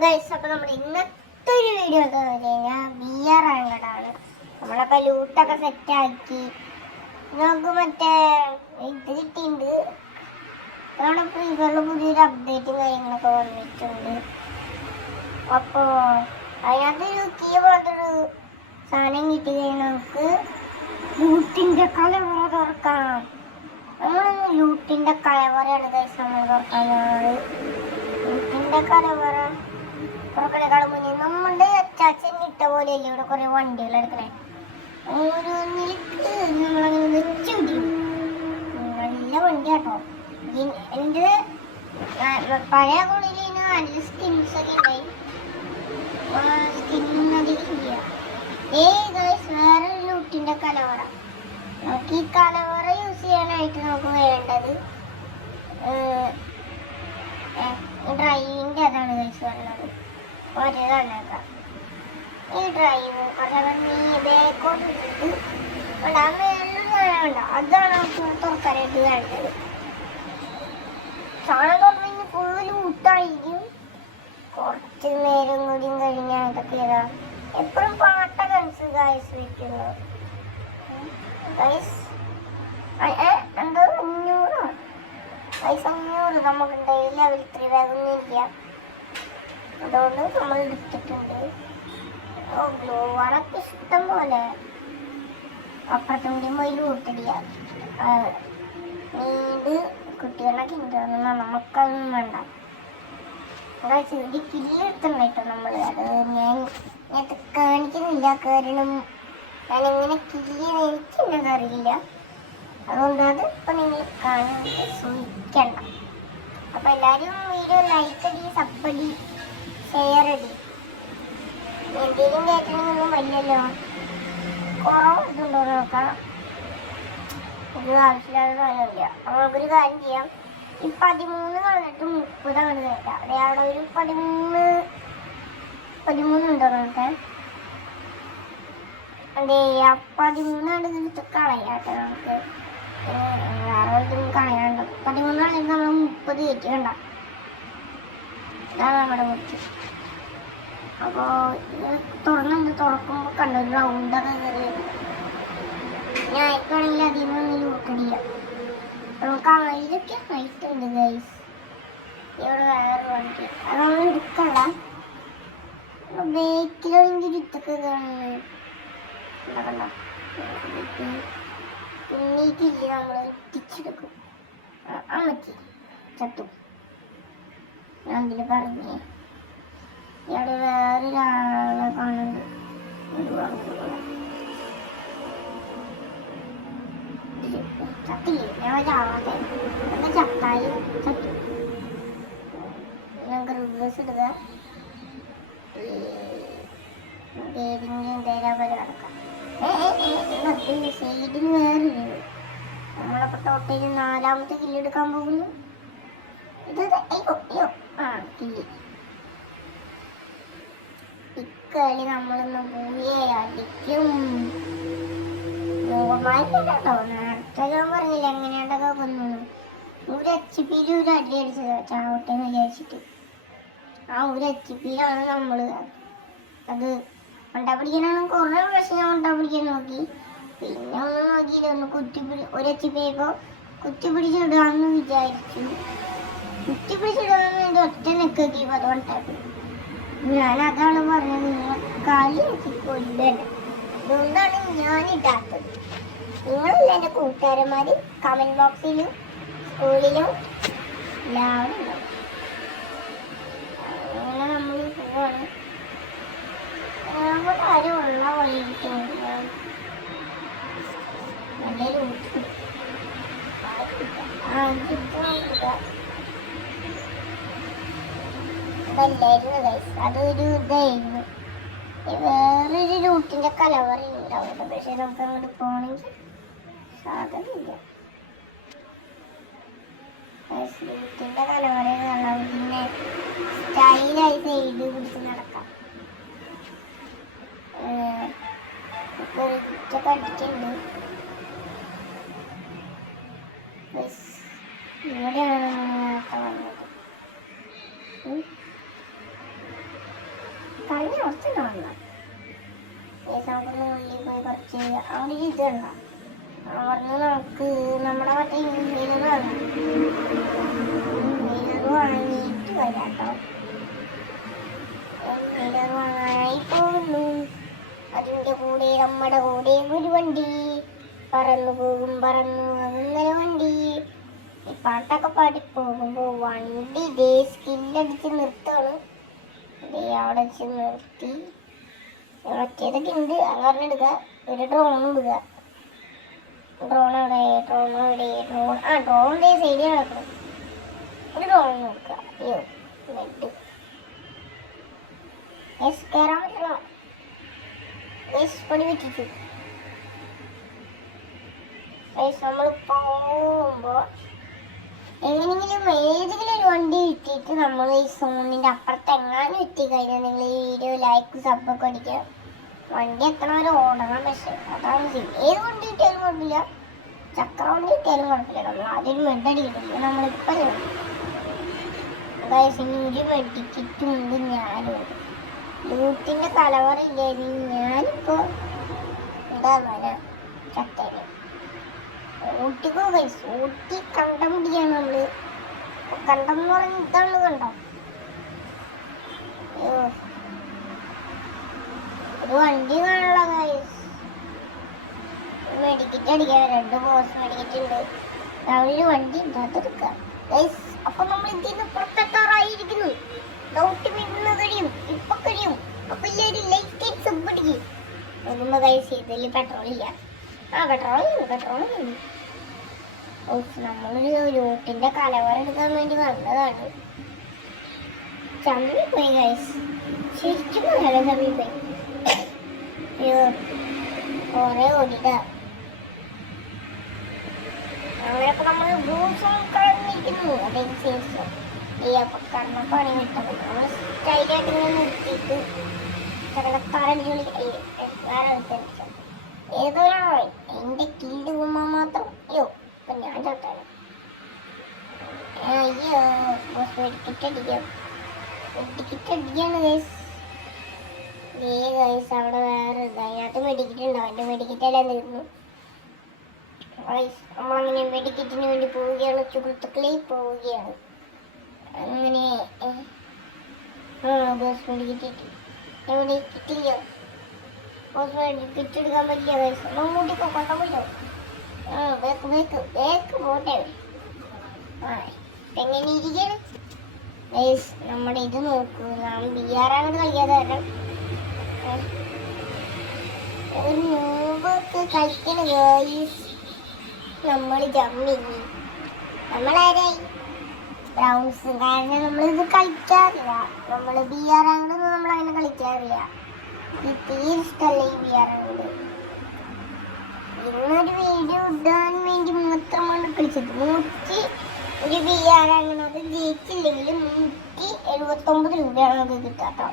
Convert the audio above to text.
Guys, അപ്പോൾ നമ്മുടെ ഇന്നത്തെ ഒരു വീഡിയോ എന്താണെന്ന് വെച്ച് കഴിഞ്ഞാൽ VR റാങ്കഡാണ്. നമ്മളപ്പോൾ ലൂട്ടൊക്കെ സെറ്റാക്കി നമുക്ക് മറ്റേ ഇത് കിട്ടിയിട്ടുണ്ട്. നമ്മുടെ ഫ്രീഫയറിൽ പുതിയൊരു അപ്ഡേറ്റും കാര്യങ്ങളൊക്കെ വന്നിട്ടുണ്ട്. അപ്പോൾ അതിനകത്തൊരു കീ പോലത്തൊരു സാധനം കിട്ടി കഴിഞ്ഞാൽ നമുക്ക് ലൂട്ടിൻ്റെ കലവറ തുറക്കാം. നമ്മളൊന്ന് ലൂട്ടിൻ്റെ കലവറയാണ് ഗൈസ് നമ്മൾ തുറക്കാൻ പോകുന്നത്. ലൂട്ടിൻ്റെ കലവറ തുറക്കണേക്കാളും മുന്നേ നമ്മുടെ അച്ചാച്ചൻ ഇട്ട പോലെയല്ലേ ഇവിടെ കുറേ വണ്ടികൾ എടുക്കണേ. ഒരു നിലക്ക് നമ്മളങ്ങനെ വെച്ച് പിടിക്കും. നല്ല വണ്ടിയാട്ടോ. എൻ്റെ പഴയ അക്കൗണ്ടിൽ നല്ല സ്കിൻസൊക്കെ ഉണ്ടായി. സ്കിന്നതില്ല. ഗൈസ്, വേറൊരു ലൂട്ടിൻ്റെ കലവറ. നമുക്ക് ഈ കലവറ യൂസ് ചെയ്യാനായിട്ട് നമുക്ക് വേണ്ടത് ഡ്രൈവിൻ്റെ അതാണ് ഗൈസ് വേണ്ടത്. ഒരു കണ്ണേക്കാം ഈ ഡ്രൈവ് കുറേ ബേക്കോട്ട് ഇട്ടിട്ട് വേണ്ട വേണ്ട അതാണ് നമുക്ക് തുറക്കാനായിട്ട് വേണ്ടത്. സാധനം തുറന്നു ഫുള്ള് ലൂട്ടായിരിക്കും. കുറച്ച് നേരം കൂടിയും കഴിഞ്ഞാൽ ഇതൊക്കെ എപ്പോഴും പാട്ട കൺസ് ഗൈസ് വെക്കുന്നു. ഗൈസ് എന്തോ 500 ഗൈസ്, 500 നമുക്ക് ഡെയിലി ലെവൽ 3 വേഗമൊന്നും ഇല്ല. അതുകൊണ്ട് നമ്മൾ എടുത്തിട്ടുണ്ട്. ഗ്ലോവാളൊക്കെ ഇഷ്ടം പോലെ അപ്പുറത്തും കൂടി പോയി ലൂട്ടടിയ നീണ്ട് കുട്ടികളൊക്കെ ഉണ്ടോന്ന നമുക്കൊന്നും വേണ്ട. ചെടി കില്ലെടുത്തുണ്ടായിട്ടോ നമ്മൾ. അത് ഞാൻ കാണിക്കുന്നില്ല, കാരണം ഞാനിങ്ങനെ കില്ലിയെന്ന് എനിക്കെന്നത് അറിയില്ല. അതുകൊണ്ട് അത് ഇപ്പം നിങ്ങൾ കാണാൻ ശ്രമിക്കണ്ട. അപ്പം എല്ലാവരും വീഡിയോ ലൈക്ക് അടി, സപ്പടി, ഷെയർ അടി. എന്തെങ്കിലും കേട്ടണമെന്നൊന്നും വരില്ലല്ലോ. കുറവ് ഇതുണ്ടോ നോക്കാം. ഒരു ആവശ്യമില്ലാതെ കാര്യമില്ല. നമുക്കൊരു കാര്യം ചെയ്യാം. ഈ 13 കളഞ്ഞിട്ട് 30 അങ്ങോട്ട് കയറ്റാം. അവിടെ ഒരു 13 ഉണ്ടോ നോക്കെ. അതെ, ആ 13 ആണ് എടുത്ത് കളയാട്ടെ. നമുക്ക് വേറെ ഇതും കളയാണ്ട് 13 ആണെങ്കിൽ നമ്മൾ 30 കയറ്റി കണ്ട. ഇതാണ് നമ്മുടെ കുറിച്ച്. അപ്പോൾ തുറക്കുമ്പോൾ കണ്ടൊരു റൗണ്ടൊക്കെ കയറി ഞാൻ ആയിക്കാണെങ്കിൽ അതിൽ നിന്ന് ലൂട്ടടില്ല. നമുക്ക് അതിലൊക്കെ ഹൈറ്റ് ഉണ്ട് ഗൈസ്. ഇവിടെ വേറെ വണ്ടി അത് നമ്മൾ എടുക്കണ്ട. ബേക്കിലാണെങ്കിൽ ഇത്തൊക്കെ കണ്ട പിന്നീട്ടില്ല, നമ്മൾ തിരിച്ചെടുക്കും. അമ്മച്ചി ചത്തു. ഞാൻ ഇതിൽ പറഞ്ഞേ ഇവിടെ വേറൊരാളെ കാണുന്നുണ്ട്. ചത്തില്ലേ? ഞാൻ ചാവാതെ എന്താ ചത്തായി ചത്തു. ഞങ്ങൾക്ക് റിവേഴ്സ് ഇടുക. ഏതെങ്കിലും എന്തേലും പോലെ കിടക്കാം. സൈഡിന് വേറൊരു നമ്മളപ്പോൾ ടോട്ടയിൽ 4ാമത്തെ കില്ലെടുക്കാൻ പോകുന്നു. ഇത് അയ്യോ അയ്യോ കില്ലി. ഇക്കളി നമ്മളൊന്ന് പോയേ അടിക്കും. കേട്ടോ, നേരത്തെ ഞാൻ പറഞ്ഞില്ല എങ്ങനെയാണ്ടൊക്കെ കൊന്നു. ഒരു HP ഒരു അടി അടിച്ചത് ചാവട്ടെന്ന് വിചാരിച്ചിട്ട്. ആ ഒരു HP നമ്മൾ അത് മണ്ടാ പിടിക്കാനാണ് കുറേ പ്രാവശ്യം ഞാൻ മണ്ടാ പിടിക്കാൻ നോക്കി. പിന്നെ ഒന്നും നോക്കിയില്ല. ഒന്ന് ഒരു HP കുത്തി പിടിച്ചിടാന്ന് വിചാരിച്ചു. കുത്തി പിടിച്ചിടാന്ന് വേണ്ടി ഒറ്റ നെക്കാക്കിയപ്പോൾ അത് മണ്ടാപ്പി. ഞാൻ അതാണ് പറഞ്ഞത്, നിങ്ങളെ കളി കൊല്ലല്ല. അതുകൊണ്ടാണ് ഞാനിടാത്തത്. നിങ്ങളല്ല എൻ്റെ കൂട്ടുകാരന്മാർ കമൻറ്റ് ബോക്സിലും സ്കൂളിലും എല്ലാവരും ഉണ്ടാവും. അങ്ങനെ നമ്മൾ പോവാണ്. നമ്മുടെ ആരും ഉള്ള വഴിയിരിക്കുന്നുണ്ട്. നല്ല ലൂട്ട് അതല്ലായിരുന്നു ഗൈസ്, അതൊരു ഇതായിരുന്നു. വേറൊരു ലൂട്ടിൻ്റെ കലവറ ഉണ്ടാവും. പക്ഷെ നമുക്ക് അങ്ങോട്ട് പോകണമെങ്കിൽ സാധനമില്ല. ലൂട്ടിൻ്റെ കലവറ കാണാം. പിന്നെ സ്റ്റൈലായി സൈഡ് പിടിച്ച് നടക്കാം. ഒക്കെ അടിക്കുന്നുണ്ട്. ഇവിടെയാണ് നമ്മൾ നേരത്തെ വന്നത്. കഴിഞ്ഞ കുറച്ച് വന്ന നമുക്കൊന്ന് ഉള്ളിൽ പോയി കുറച്ച് അവിടെ ഇത് കണ്ട അവിടുന്ന് നമുക്ക് നമ്മുടെ മറ്റേ ഇൻഹേലർ വാങ്ങാം. ഇൻഹേലർ വാങ്ങിയിട്ട് വരാം കേട്ടോ. ഇൻഹേലർ വാങ്ങാനായി പോകുന്നു. അതിൻ്റെ കൂടെ നമ്മുടെ കൂടെ ഒരു വണ്ടി പറന്നു പോകും അങ്ങനെ വണ്ടി. ഈ പാട്ടൊക്കെ പാടി പോകുമ്പോൾ വണ്ടി ഇതേ സ്കില്ലടിച്ച് നിർത്തുകയാണ്. ഇതേ അവിടെ വെച്ച് നിർത്തി. മറ്റേതൊക്കെ ഉണ്ട് അത് പറഞ്ഞെടുക്കുക. ഒരു ഡ്രോൺ ഇടുക. ഡ്രോൺ ഡ്രോൺ സൈഡിൽ നടക്കണം. ഒരു ഡ്രോൺ നോക്കുക. അയ്യോ നെറ്റ് കയറാൻ പറ്റണോ? പണി പറ്റിച്ചു. നമ്മൾ പോകുമ്പോ എങ്ങനെയെങ്കിലും ഏതെങ്കിലും ഒരു വണ്ടി കിട്ടിയിട്ട് നമ്മൾ ഈ സോണിന്റെ അപ്പുറത്ത് എങ്ങാനും എത്തിക്കഴിഞ്ഞാൽ നിങ്ങൾ ഈ വീഡിയോ ലൈക്ക് സബ്ബൊക്കെ അടിക്കുക. വണ്ടി എത്തണവരെ ഓടണം. പക്ഷെ അതാണ് ഏത് വണ്ടി കിട്ടിയാലും കുഴപ്പമില്ല. ചക്ര വണ്ടി കിട്ടിയാലും കുഴപ്പമില്ല. നമ്മൾ ആദ്യം മെഡടിക്കിട്ടില്ല. നമ്മളിപ്പോൾ ഒരു മെഡിക്കിറ്റുണ്ട്. ഞാനും ലൂട്ടിന്റെ കലവറില്ലായിരുന്നു. ഞാനിപ്പോ എന്താ പറയാ ചത്തേനെ ഊട്ടിക്കോ ഗൈസ്. ഊട്ടി കണ്ടം പിടിയാണ് നമ്മള്. കണ്ടം എന്ന് പറഞ്ഞ ഇതാണ് കണ്ടോ. ഒരു വണ്ടി കാണുള്ള ഗൈസ്. മെഡിക്കറ്റ് അടിക്കാൻ 2 ബോസ് മെഡിക്കറ്റ് ഉണ്ട്. രാവിലെ വണ്ടി ഉണ്ടാത്തെടുക്കാം ഗൈസ്. അപ്പൊ നമ്മൾ ഇതിന്ന് പുറത്തെത്താറായിരിക്കുന്നു. ഡൗട്ട് വീഴുന്ന കഴിയും ഇപ്പൊ കഴിയും. അപ്പൊ എല്ലാവരും ലൈക്ക് സബ്ബടിക്ക് നോക്കുമ്പോ ഗൈസ് ഇതിൽ പെട്രോൾ ഇല്ല. പെട്രോൾ നമ്മളൊരു റൂട്ടിന്റെ കലവറ എടുക്കാൻ വേണ്ടി വന്നതാണ്. ചമ്മി പോയി ഗൈസ്. ശരിക്കും നല്ല ചമ്മി പോയി. കൊറേ ഓടിട്ടാ. അങ്ങനെയൊക്കെ നമ്മൾ ബ്ലൂസോണിരിക്കുന്നു. അതനുസരിച്ച് കണ്ണ പണി കിട്ടും. നമ്മൾ സ്റ്റൈലായിട്ട് ഇങ്ങനെ നിർത്തിയിട്ട് ഏതൊരാളോ എന്റെ കീഴിൽ പോകുമ്പോ മാത്രം അയ്യോ ഇപ്പൊ ഞാൻ ചോട്ടാണ്. അയ്യോ മെഡിക്കറ്റ് അടിക്കാണ് ഗൈസ്. അവിടെ വേറെ അതിനകത്ത് മെഡിക്കറ്റ് ഉണ്ടാവും. എന്റെ മെഡിക്കറ്റ് എല്ലാം തീർന്നു. നമ്മളങ്ങനെ മെഡിക്കറ്റിന് വേണ്ടി പോവുകയാണ്. സുഹൃത്തുക്കളെ പോവുകയാണ്. അങ്ങനെ ബോസ് മെഡിക്കറ്റ് എവിടെ കിട്ടില്ല. ബോസ് മെഡിക്കറ്റ് എടുക്കാൻ പറ്റില്ല ഗൈസ്. മമ്മൂട്ടിക്ക് കൊണ്ടുപോയില്ലോ. ബേക്ക് പോട്ടെ. എങ്ങനെ ഇരിക്കണം ഗൈസ്. നമ്മുടെ ഇത് നോക്കൂ. നാം BR അങ്ങോട്ട് കളിക്കാതെ കാരണം ഒരു മൂവൊക്കെ കളിക്കണ ഗൈസ്. നമ്മൾ ജമ്മിങ് നമ്മളാരായി ബ്രൗൺസ്. കാരണം നമ്മളിത് കളിക്കാറില്ല. നമ്മൾ BR അങ്ങോട്ടൊന്നും നമ്മളങ്ങനെ കളിക്കാറില്ല. ഈ തീരെ ഇഷ്ടമല്ല ഈ BR അങ്ങോട്ട്. ഇന്നൊരു വീഡിയോ ഇടാൻ വേണ്ടി മാത്രമാണ് കളിച്ചത്. 100 BR അങ്ങനെ അത് ജയിച്ചില്ലെങ്കിൽ 179 രൂപയാണ് നമുക്ക് കിട്ടാട്ടോ.